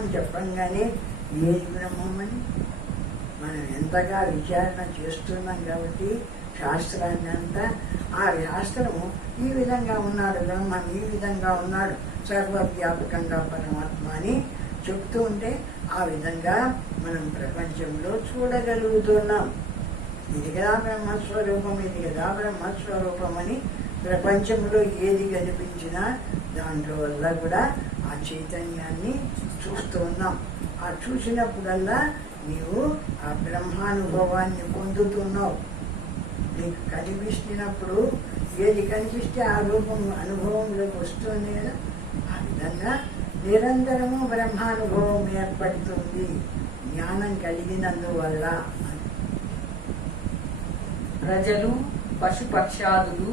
అని చెప్పంగానే ఏది బ్రహ్మం అని మనం ఎంతగా విచారణ చేస్తున్నాం కాబట్టి శాస్త్రాన్ని అంతా ఆ శాస్త్రము ఈ విధంగా ఉన్నాడు బ్రహ్మం, ఈ విధంగా ఉన్నాడు సర్వవ్యాపకంగా పరమాత్మ అని చెప్తూ ఉంటే ఆ విధంగా మనం ప్రపంచంలో చూడగలుగుతున్నాం. ఇది కదా బ్రహ్మస్వరూపం, ఇది కదా బ్రహ్మస్వరూపం అని ప్రపంచంలో ఏది కనిపించినా దాంట్లో వల్ల కూడా ఆ చైతన్యాన్ని చూస్తూ ఉన్నాం. ఆ చూసినప్పుడల్లా నీవు ఆ బ్రహ్మానుభవాన్ని పొందుతున్నావు. నీకు కనిపిస్తున్నప్పుడు ఏది కనిపిస్తే ఆ రూపం అనుభవంలోకి వస్తుంది కదా. ఆ విధంగా నిరంతరము బ్రహ్మానుభవం ఏర్పడుతుంది జ్ఞానం కలిగినందువల్ల. ప్రజలు, పశుపక్షాదులు,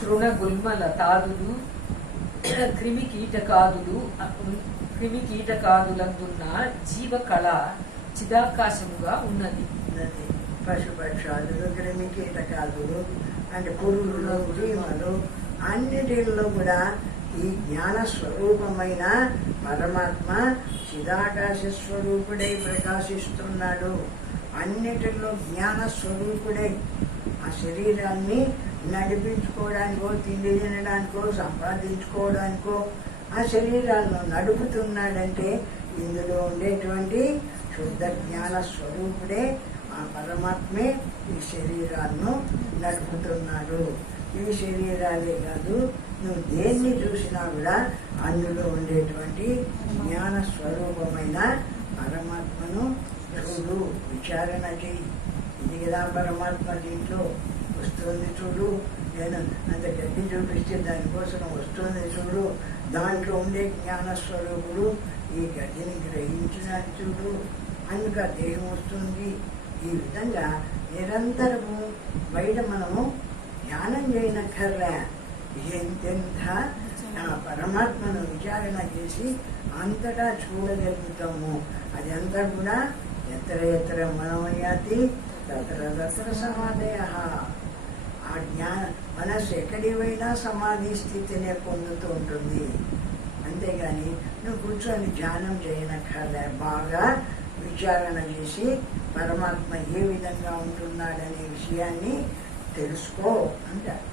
తృణగుల్మలతాదులు, క్రిమి కీటకాదులందున్న జీవకళ చిదాకాశముగా ఉన్నది. పశుపక్షాదులు, క్రిమి కీటకాదులు అంటే పురుగులు, చీమలు అన్నిటిలో కూడా ఈ జ్ఞాన స్వరూపమైన పరమాత్మ చిదాకాశ స్వరూపుడై ప్రకాశిస్తున్నాడు. అన్నిటిలో జ్ఞాన స్వరూపుడై ఆ శరీరాన్ని నడిపించుకోవడానికో, తిండి తినడానికో, సంపాదించుకోవడానికో ఆ శరీరాలను నడుపుతున్నాడంటే ఇందులో ఉండేటువంటి శుద్ధ జ్ఞాన స్వరూపుడే ఆ పరమాత్మే ఈ శరీరాలను నడుపుతున్నాడు. ఈ శరీరాలే కాదు, నువ్వు దేన్ని చూసినా కూడా అందులో ఉండేటువంటి జ్ఞాన స్వరూపమైన పరమాత్మను చూడు, విచారణ చెయ్యి. ఇది కదా పరమాత్మ దీంట్లో వస్తుంది చూడు. నేను అంత గడ్డి చూపిస్తే దానికోసం వస్తుంది చూడు. దాంట్లో ఉండే జ్ఞాన స్వరూపుడు ఈ గడ్డిని గ్రహించినట్టు చూడు, అందుక దేహం వస్తుంది. ఈ విధంగా నిరంతరము బయట మనము ధ్యానం చేయనక్కర్లే. ఎంతెంత పరమాత్మను విచారణ చేసి అంతటా చూడగలుగుతాము. అది అంతా కూడా ఎత్ర ఎత్ర మనోయాతి తత్ర తత్ర సమాధయ. ఆ మనస్సు ఎక్కడికి పోయినా సమాధి స్థితినే పొందుతూ ఉంటుంది. అంతేగాని నువ్వు కూర్చొని ధ్యానం చేయనక్కర్లే. బాగా విచారణ చేసి పరమాత్మ ఏ విధంగా ఉంటున్నాడనే విషయాన్ని తెలుసుకో అంటారు.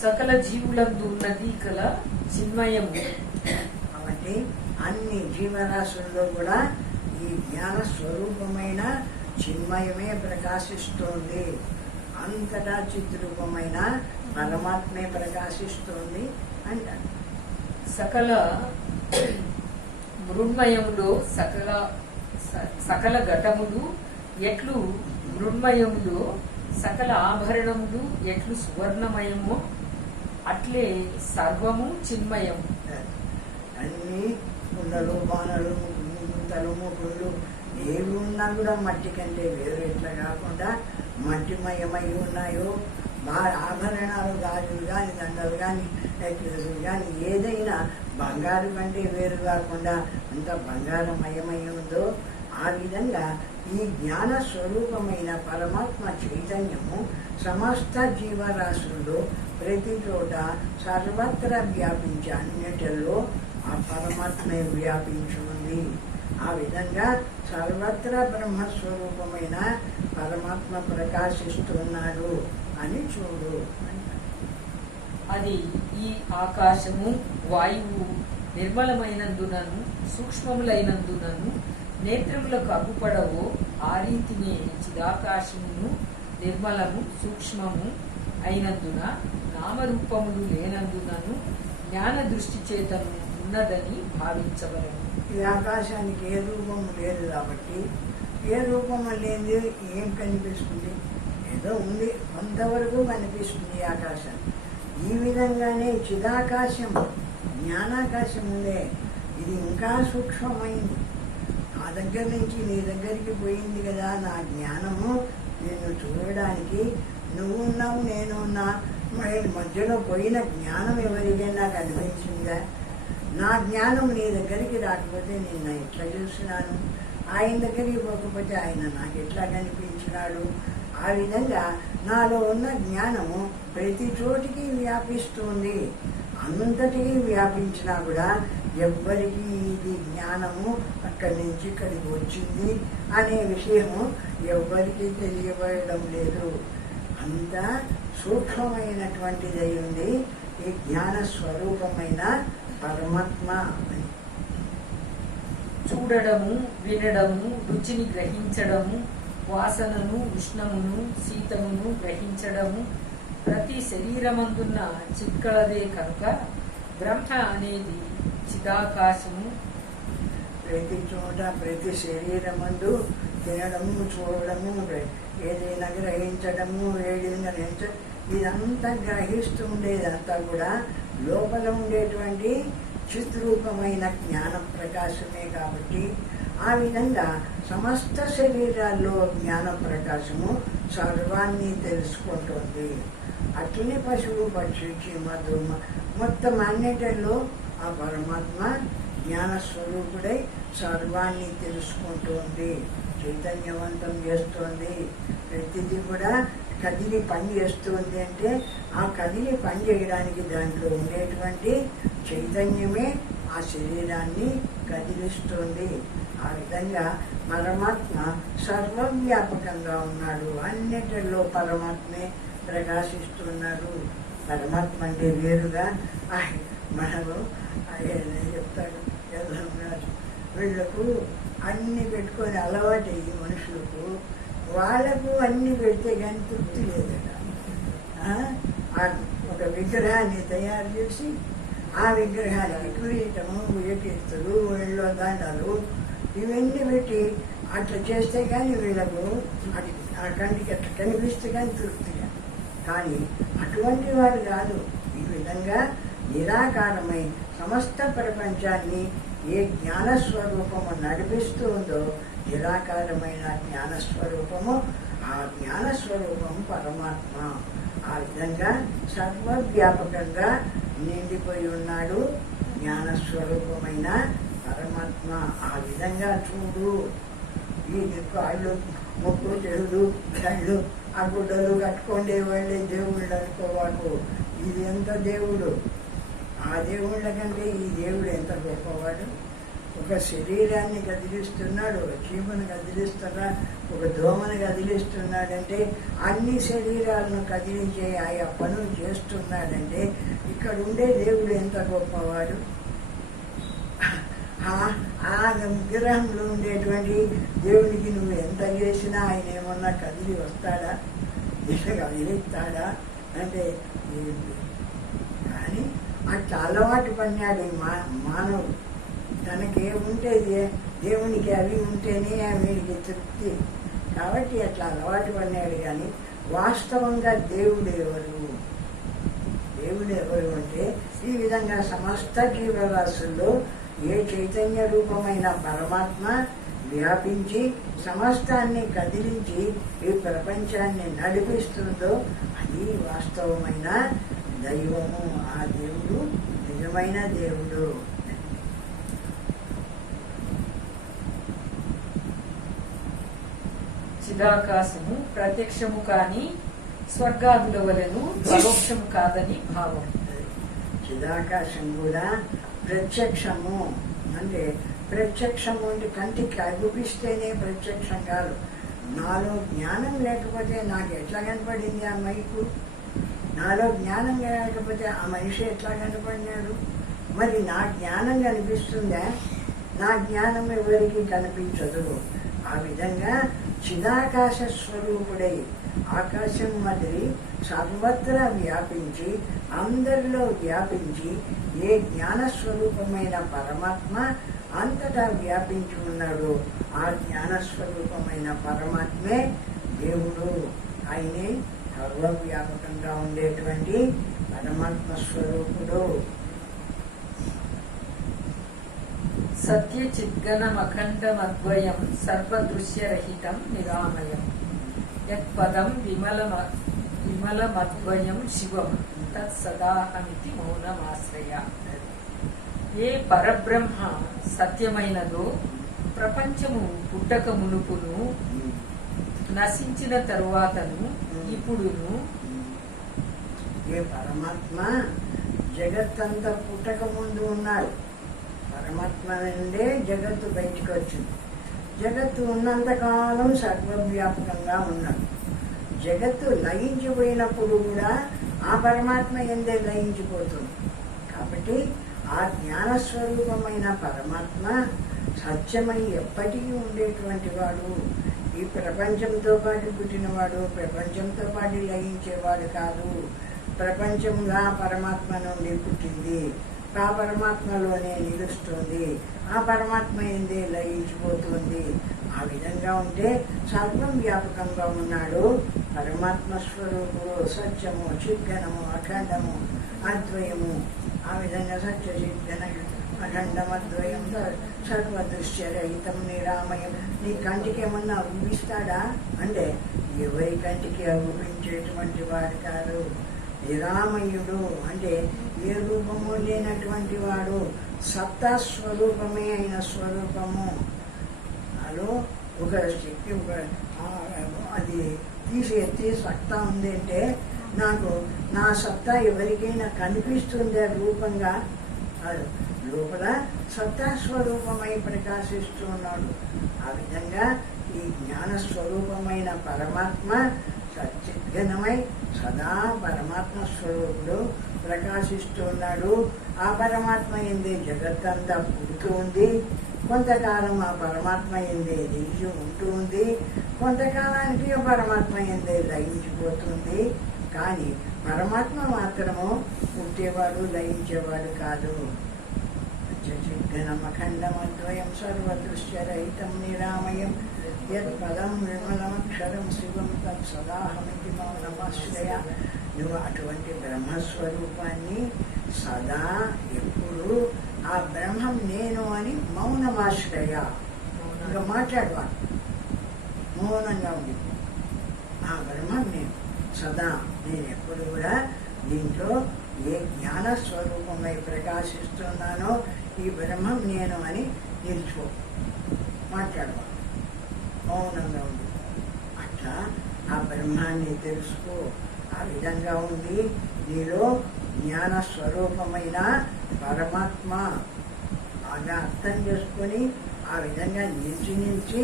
సకల జీవులందు ఉన్నది కల చిన్మయము. కాబట్టి అన్ని జీవరాశుల్లో కూడా ఈ జ్ఞాన స్వరూపమైన చిన్మయమే ప్రకాశిస్తోంది. అంతటా చిద్రూపమైన పరమాత్మే ప్రకాశిస్తోంది అంటారు. సకల మృణ్మయములో సకల ఘటములు ఎట్లు మృణ్మయములో సకల ఆభరణములు ఎట్లు సువర్ణమయమో అట్లే సర్వము చిన్మయము. అన్ని కుండలు, బాణలు, గుంతలు, ముగ్గులు ఏవి ఉన్నా కూడా మట్టి కంటే వేరు ఎట్లా కాకుండా మట్టిమయమై ఉన్నాయో, ఆభరణాలు, గాజులు కానీ, దండలు కానీ, నెక్లెస్లు కానీ ఏదైనా బంగారు కంటే వేరు కాకుండా అంత బంగారమయమై ఉందో ఆ విధంగా ఈ జ్ఞాన స్వరూపమైన పరమాత్మ చైతన్యము సమస్త జీవరాశుల్లో ప్రతి చోట సర్వత్రా వ్యాపించి అన్నిటిలో ఆ పరమాత్మే వ్యాపించి ఉంది. ఆ విధంగా సర్వత్రా బ్రహ్మస్వరూపమైన పరమాత్మ ప్రకాశిస్తున్నాడు అని చూడు. అది ఈ ఆకాశము, వాయువు నిర్మలమైనందునను సూక్ష్మములైనందునను నేత్రములకు అగ్గుపడవో ఆ రీతినే చిదాకాశమును నిర్మలము సూక్ష్మము అయినందున నామరూపములు లేనందునను జ్ఞాన దృష్టి చేతను ఉన్నదని భావించవలను. ఈ ఆకాశానికి ఏ రూపం లేదు కాబట్టి ఏ రూపము లేని ఏం కనిపిస్తుంది? ఏదో ఉంది, కొంతవరకు కనిపిస్తుంది ఆకాశం. ఈ విధంగానే చిదాకాశం, జ్ఞానాకాశం ఉందే, ఇది ఇంకా సూక్ష్మమైంది. నా దగ్గర నుంచి నీ దగ్గరికి పోయింది కదా నా జ్ఞానము. నిన్ను చూడడానికి నువ్వున్నావు, నేను ఉన్నా, మరి మధ్యలో పోయిన జ్ఞానం ఎవరికైనా కనిపించిందా? నా జ్ఞానం నీ దగ్గరికి రాకపోతే నిన్న ఎట్లా చూస్తున్నాను? ఆయన దగ్గరికి పోకపోతే ఆయన నాకు ఎట్లా కనిపించినాడు? ఆ విధంగా నాలో ఉన్న జ్ఞానము ప్రతి చోటికి వ్యాపిస్తుంది. అంతటికీ వ్యాపించినా కూడా ఎవ్వరికి ఇది జ్ఞానము అక్కడి నుంచి ఇక్కడికి వచ్చింది అనే విషయము ఎవ్వరికి తెలియబడడం లేదు. అంత సూక్ష్మమైనటువంటిది ఉంది ఈ జ్ఞాన స్వరూపమైన పరమాత్మ. చూడడము, వినడము, రుచిని గ్రహించడము, వాసనను, ఉష్ణమును, శీతమును గ్రహించడము ప్రతి శరీరమందున్న చిక్కలదే కనుక బ్రహ్మ అనేది చిదాకాశము. ప్రతి చోట ప్రతి శరీరమందు తినడము, చూడడము, ఏదైనా గ్రహించడము, ఏదైనా ఇదంతా గ్రహిస్తూ ఉండేదంతా కూడా లోపల ఉండేటువంటి చిద్రూపమైన జ్ఞాన ప్రకాశమే. కాబట్టి ఆ విధంగా సమస్త శరీరాల్లో జ్ఞాన ప్రకాశము సర్వాన్ని తెలుసుకుంటుంది. అట్లనే పశువు, పక్షి, చీమలు మొత్తం అన్నిటిలో ఆ పరమాత్మ జ్ఞాన స్వరూపుడై సర్వాన్ని తెలుసుకుంటుంది, చైతన్యవంతం చేస్తుంది. ప్రతిదీ కూడా కదిలి పని చేస్తుంది. అంటే ఆ కదిలి పని చేయడానికి దాంట్లో ఉండేటువంటి చైతన్యమే ఆ శరీరాన్ని కదిలిస్తుంది. ఆ విధంగా పరమాత్మ సర్వవ్యాపకంగా ఉన్నాడు. అన్నిటిలో పరమాత్మే ప్రకాశిస్తున్నాడు. పరమాత్మ అంటే వేరుగా మనము చెప్తాడు వీళ్ళకు అన్ని పెట్టుకొని అలవాటు అయ్యి మనుషులకు వాళ్ళకు అన్ని పెడితే కానీ తృప్తి లేదట. ఒక విగ్రహాన్ని తయారు చేసి ఆ విగ్రహానికి కిరీటము, ఏటీస్తులు, ఒళ్ళో దండలు ఇవన్నీ పెట్టి అట్లా చేస్తే కానీ వీళ్ళకు ఆ కంటికి అట్లా కనిపిస్తే కానీ తృప్తిగా. కానీ అటువంటి వాడు కాదు. ఈ విధంగా నిరాకారమై సమస్త ప్రపంచాన్ని ఏ జ్ఞానస్వరూపము నడిపిస్తూ ఉందో నిరాకారమైన జ్ఞానస్వరూపము, ఆ జ్ఞానస్వరూపము పరమాత్మ. ఆ విధంగా సర్వవ్యాపకంగా నిండిపోయి ఉన్నాడు జ్ఞానస్వరూపమైన పరమాత్మ. ఆ విధంగా చూడు. ఈ కాళ్ళు, ముక్కు, చెవులు, కళ్ళు, ఆ గుడ్డలు కట్టుకోండి వాళ్ళే దేవుళ్ళు అనుకోవాకు. ఇది ఎంత దేవుడు! ఆ దేవుళ్ళ కంటే ఈ దేవుడు ఎంత గొప్పవాడు. ఒక శరీరాన్ని కదిలిస్తున్నాడు, ఒక చీమను కదిలిస్తున్నాడు, ఒక దోమను కదిలిస్తున్నాడంటే అన్ని శరీరాలను కదిలించే ఆయా పనులు చేస్తున్నాడంటే ఇక్కడ ఉండే దేవుడు ఎంత గొప్పవాడు. ఆ విగ్రహంలో ఉండేటువంటి దేవుడికి నువ్వు ఎంత చేసినా ఆయన ఏమన్నా కదిలి వస్తాడా, కదిలిస్తాడా అంటే కానీ అట్లా అలవాటు పడినాడు మానవుడు. తనకేముంటే దేవునికి అవి ఉంటేనే వీడికి తృప్తి. కాబట్టి అట్లా అలవాటు పడినాడు. కానీ వాస్తవంగా దేవుడు ఎవరు? దేవుడు ఎవరు అంటే ఈ విధంగా సమస్త జీవరాశుల్లో ఏ చైతన్య రూపమైన పరమాత్మ వ్యాపించి సమస్తాన్ని కదిలించి ఈ ప్రపంచాన్ని నడిపిస్తుందో అది వాస్తవమైన దైవము. ఆ దేవుడు నిజమైన దేవుడు. చిదాకాశము ప్రత్యక్షము కాని స్వర్గాదుల వలెను పరోక్షము కాదని భావం. చిదాకాశం కూడా ప్రత్యక్షము. అంటే ప్రత్యక్షము అంటే కంటికి అగుపిస్తేనే ప్రత్యక్షం కాదు. నాలో జ్ఞానం లేకపోతే నాకు ఎట్లా కనపడింది ఆ మైకు? నాలో జ్ఞానం లేకపోతే ఆ మనిషి ఎట్లా కనపడినాడు? మరి నా జ్ఞానం కనిపిస్తుందా? నా జ్ఞానం ఎవరికి కనిపించదు. ఆ విధంగా చిదాకాశ స్వరూపుడై ఆకాశం మాదిరి సర్వత్రా వ్యాపించి అందరిలో వ్యాపించి ఏ జ్ఞానస్వరూపమైన పరమాత్మ అంతటా వ్యాపించి ఉన్నాడు. ఆ జ్ఞానస్వరూపమైన పరమాత్మే దేవుడు. ఆయనే సర్వవ్యాపకంగా ఉండేటువంటి పరమాత్మ స్వరూపుడు. సత్య చిద్గణమఖండమద్వయం సర్వదృశ్యరహితం నిరామయం యత్పదం విమలమద్వయం శివం తత్సదాహమితి మౌనమాశ్రయ. ఏ పరబ్రహ్మ సత్యమైనదో ప్రపంచము పుట్టక మునుపును నశించిన తరువాతను ఇప్పుడును. ఏ పరమాత్మ జగత్తంతా పుట్టక ముందు ఉన్నాడు. పరమాత్మ నుండే జగత్తు బయటికి వచ్చింది. జగత్తు ఉన్నంతకాలం సర్వవ్యాపకంగా ఉన్నాడు. జగత్తు లయించిపోయినప్పుడు కూడా ఆ పరమాత్మ ఎందే లయించిపోతుంది. కాబట్టి ఆ జ్ఞానస్వరూపమైన పరమాత్మ సత్యమై ఎప్పటికీ ఉండేటువంటి వాడు. ఈ ప్రపంచంతో పాటు పుట్టినవాడు, ప్రపంచంతో పాటు లయించేవాడు కాదు. ప్రపంచంగా పరమాత్మ నుండి పుట్టింది, ఆ పరమాత్మలోనే నిలుస్తుంది, ఆ పరమాత్మ ఎందే లయించిపోతుంది. ఆ విధంగా ఉంటే సర్వం వ్యాపకంగా ఉన్నాడు పరమాత్మ స్వరూపుడు. సత్యము, చిద్ఘనము, అఖండము, అద్వయము. ఆ విధంగా సత్య చిద్ఘన అఖండం అద్వయం సర్వదృశ్యరహితం నిరామయం. నీ కంటికి ఏమన్నా ఊపిస్తాడా అంటే ఎవరి కంటికి ఊపించేటువంటి వాడు కాదు. నిరామయుడు అంటే ఏ రూపము లేనటువంటి వాడు, సత్తా స్వరూపమే అయిన స్వరూపము. అలో ఒక శక్తి అది తీసి ఎత్తి సత్తా ఉంది అంటే నాకు నా సత్తా ఎవరికైనా కనిపిస్తుందే రూపంగా? లోపల సత్తా స్వరూపమై ప్రకాశిస్తూ ఉన్నాడు. ఆ విధంగా ఈ జ్ఞాన స్వరూపమైన పరమాత్మ సచ్చిద్ఘనమై సదా పరమాత్మ స్వరూపుడు ప్రకాశిస్తూ ఉన్నాడు. ఆ పరమాత్మ ఎందే జగత్తంతా పుడుతూ ఉంది. కొంతకాలం ఆ పరమాత్మ ఎందే నిలిచి ఉంటూ ఉంది. కొంతకాలానికి ఆ పరమాత్మ ఎందే లయించిపోతుంది. కానీ పరమాత్మ మాత్రము పుట్టేవాడు, లయించేవాడు కాదు. చిద్ఘనమఖండమద్వయం సర్వదృశ్యరహితం నిరామయం యత్పదం నిర్మలమక్షరం శివం తత్ సదాహమితి మౌనమాశ్రయ. నువ్వు అటువంటి బ్రహ్మస్వరూపాన్ని సదా ఎప్పుడు ఆ బ్రహ్మం నేను అని మౌనమాశ్రయ. ఇంకా మాట్లాడవాడు, మౌనంగా ఉంది. ఆ బ్రహ్మం నేను సదా, నేను ఎప్పుడు కూడా దీంట్లో ఏ జ్ఞాన స్వరూపమై ప్రకాశిస్తున్నానో ఈ బ్రహ్మం నేను అని నిల్చో, మాట్లాడవాడు, మౌనంగా ఉంది. అట్లా ఆ బ్రహ్మాన్ని తెలుసుకో. ఆ విధంగా ఉంది నీలో జ్ఞాన స్వరూపమైన పరమాత్మ. బాగా అర్థం చేసుకొని ఆ విధంగా నిలిచి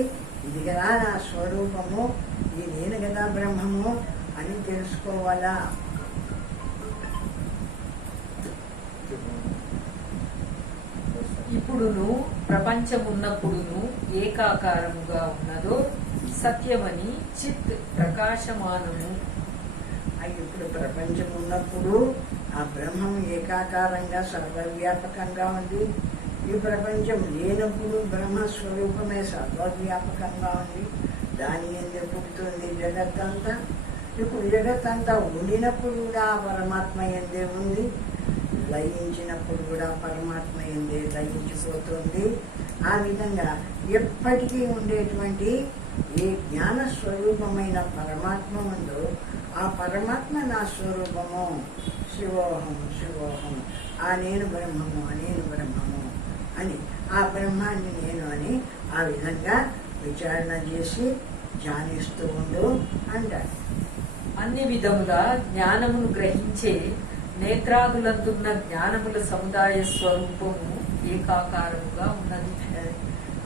ఇది కదా నా స్వరూపము, ఇది నేను కదా బ్రహ్మము అని తెలుసుకోవాలా. ఇప్పుడును ప్రపంచమున్నప్పుడును ఏకాకారముగా ఉన్నదో సత్యమని చిత్ ప్రకాశమానము. ఇప్పుడు ప్రపంచం ఉన్నప్పుడు ఆ బ్రహ్మం ఏకాకారంగా సర్వవ్యాపకంగా ఉంది. ఈ ప్రపంచం లేనప్పుడు బ్రహ్మస్వరూపమే సర్వవ్యాపకంగా ఉంది. దాని ఎందుకు పుడుతుంది జగత్తంతా. ఇప్పుడు జగత్తంతా ఉండినప్పుడు కూడా పరమాత్మ ఎందే ఉంది, లయించినప్పుడు కూడా పరమాత్మ ఎందే లయించిపోతుంది. ఆ విధంగా ఎప్పటికీ ఉండేటువంటి ఏ జ్ఞాన స్వరూపమైన పరమాత్మ ఉందో ఆ పరమాత్మ నా స్వరూపము. శివోహం శివోహం, ఆ నేను బ్రహ్మము, ఆ నేను బ్రహ్మము అని, ఆ బ్రహ్మాన్ని నేను అని ఆ విధంగా విచారణ చేసి ధ్యానిస్తూ ఉండు అంటాడు. అన్ని విధముల జ్ఞానమును గ్రహించే నేత్రాదులందున్న జ్ఞానముల సముదాయ స్వరూపము ఏకాకారముగా ఉన్నది.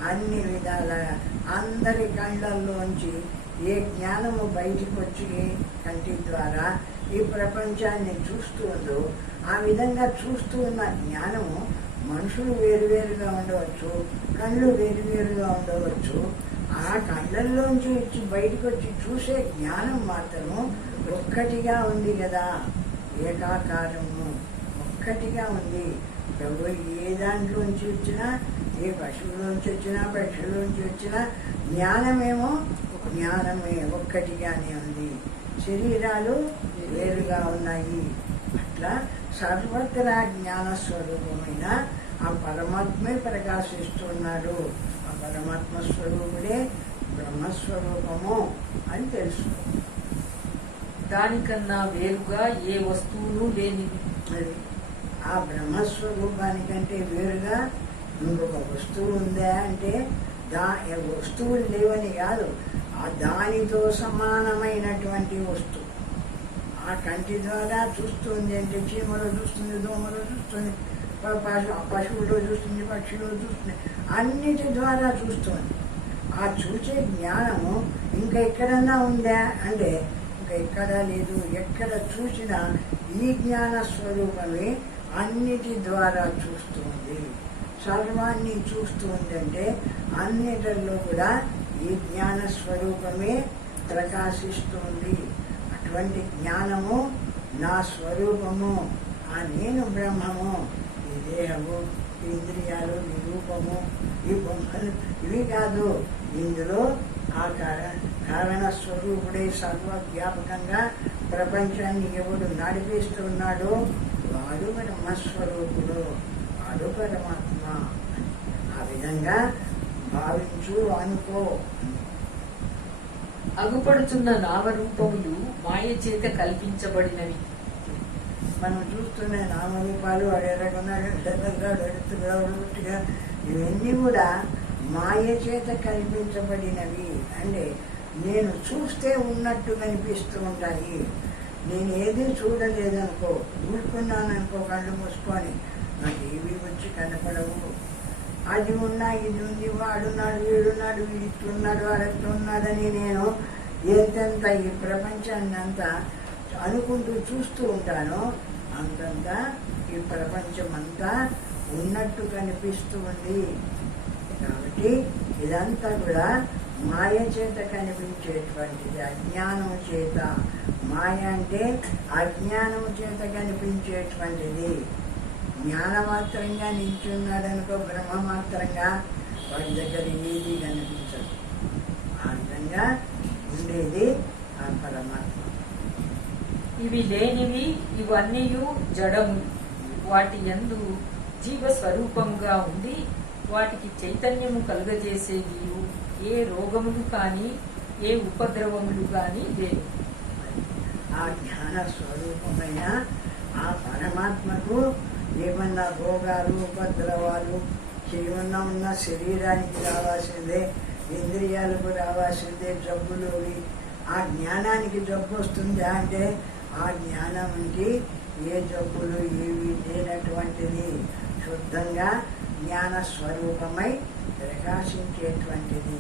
అన్ని విధాల అందరి కళ్ళల్లోంచి ఏ జ్ఞానము బయటికి వచ్చి కంటి ద్వారా ఈ ప్రపంచాన్ని చూస్తూ ఉందో ఆ విధంగా చూస్తూ ఉన్న జ్ఞానము మనుషులు వేరువేరుగా ఉండవచ్చు, కళ్ళు వేరువేరుగా ఉండవచ్చు. ఆ కళ్ళల్లోంచి వచ్చి బయటకు వచ్చి చూసే జ్ఞానం మాత్రము ఒక్కటిగా ఉంది కదా, ఏకాకారము ఒక్కటిగా ఉంది. ప్రభు ఏ దాంట్లోంచి వచ్చినా, ఏ పశువులోంచి వచ్చినా, పక్షుల్లోంచి వచ్చినా జ్ఞానమేమో జ్ఞానమే ఒక్కటిగానే ఉంది. శరీరాలు వేరుగా ఉన్నాయి. అట్లా సర్వత్రా జ్ఞాన స్వరూపమైన ఆ పరమాత్మే ప్రకాశిస్తున్నాడు. ఆ పరమాత్మ స్వరూపుడే బ్రహ్మస్వరూపము అని తెలుసుకో. దానికన్నా వేరుగా ఏ వస్తువును లేనిది. అది ఆ బ్రహ్మస్వరూపానికంటే వేరుగా ఇంకొక వస్తువు ఉందా అంటే వస్తువులు లేవని కాదు, ఆ దానితో సమానమైనటువంటి వస్తువు. ఆ కంటి ద్వారా చూస్తుంది అంటే చీమలో చూస్తుంది, దోమలో చూస్తుంది, పశువులో చూస్తుంది, పక్షుల్లో చూస్తుంది, అన్నిటి ద్వారా చూస్తుంది. ఆ చూసే జ్ఞానము ఇంకా ఎక్కడన్నా ఉందా అంటే ఇంకా ఎక్కడా లేదు. ఎక్కడ చూసినా ఈ జ్ఞాన స్వరూపమే అన్నిటి ద్వారా చూస్తుంది, సర్వాన్ని చూస్తుంది. అంటే అన్నిటిలో కూడా ఈ జ్ఞాన స్వరూపమే ప్రకాశిస్తుంది. అటువంటి జ్ఞానము నా స్వరూపము, ఆ నేను బ్రహ్మము. ఈ దేహము, ఈ ఇంద్రియాలు, ఈ రూపము, ఈ బొమ్మలు ఇవి కాదు. ఇందులో ఆ కారణ స్వరూపుడే సర్వవ్యాపకంగా ప్రపంచాన్ని ఎవడు నడిపిస్తున్నాడో వాడు బ్రహ్మస్వరూపుడు, వాడు పరమాత్మ. ఆ విధంగా భావించు, అనుకో. అగుపడుతున్న నామరూపములు మాయ చేత కల్పించబడినవి. మనం చూస్తున్న నామరూపాలు అడగకుండా ఎడుతుగా ఇవన్నీ కూడా మాయ చేత కల్పించబడినవి. అంటే నేను చూస్తే ఉన్నట్టు కనిపిస్తూ ఉంటాయి. నేను ఏది చూడలేదనుకో, ఊరుకున్నాననుకో కళ్ళు మూసుకొని, నాకు ఏవి వచ్చి కనపడవు. అది ఉన్నా, ఇది ఉంది, వాడున్నాడు, వీడున్నాడు, వీడిస్తున్నాడు, వాడుతున్నాడని నేను ఎంతెంత ఈ ప్రపంచాన్ని అంతా అనుకుంటూ చూస్తూ ఉంటానో అంతంతా ఈ ప్రపంచం అంతా ఉన్నట్టు కనిపిస్తూ ఉంది. కాబట్టి ఇదంతా కూడా మాయ చేత కనిపించేటువంటిది, అజ్ఞానం చేత. మాయ అంటే అజ్ఞానం చేత కనిపించేటువంటిది. జ్ఞానమాత్రంగా నిల్చున్నాడనుకో, బ్రహ్మమాత్రంగా వాడి దగ్గర ఏది కనిపించదు. ఆ విధంగా ఉండేది ఆ పరమాత్మ. ఇవి లేనివి, ఇవన్నీ జడము. వాటి యందు జీవస్వరూపంగా ఉండి వాటికి చైతన్యము కలుగజేసేవి ఏ రోగములు కానీ ఏ ఉపద్రవములు కానీ లేవు. ఆ జ్ఞాన స్వరూపమైన ఆ పరమాత్మకు ఏమన్నా రోగాలు, ఉపద్రవాలు ఏమన్నా ఉన్న శరీరానికి రావాల్సిందే, ఇంద్రియాలకు రావాల్సిందే జబ్బులు. ఆ జ్ఞానానికి జబ్బు వస్తుందా అంటే ఆ జ్ఞానానికి ఏ జబ్బులు ఏవి లేనటువంటిది, శుద్ధంగా జ్ఞాన స్వరూపమై ప్రకాశించేటువంటిది.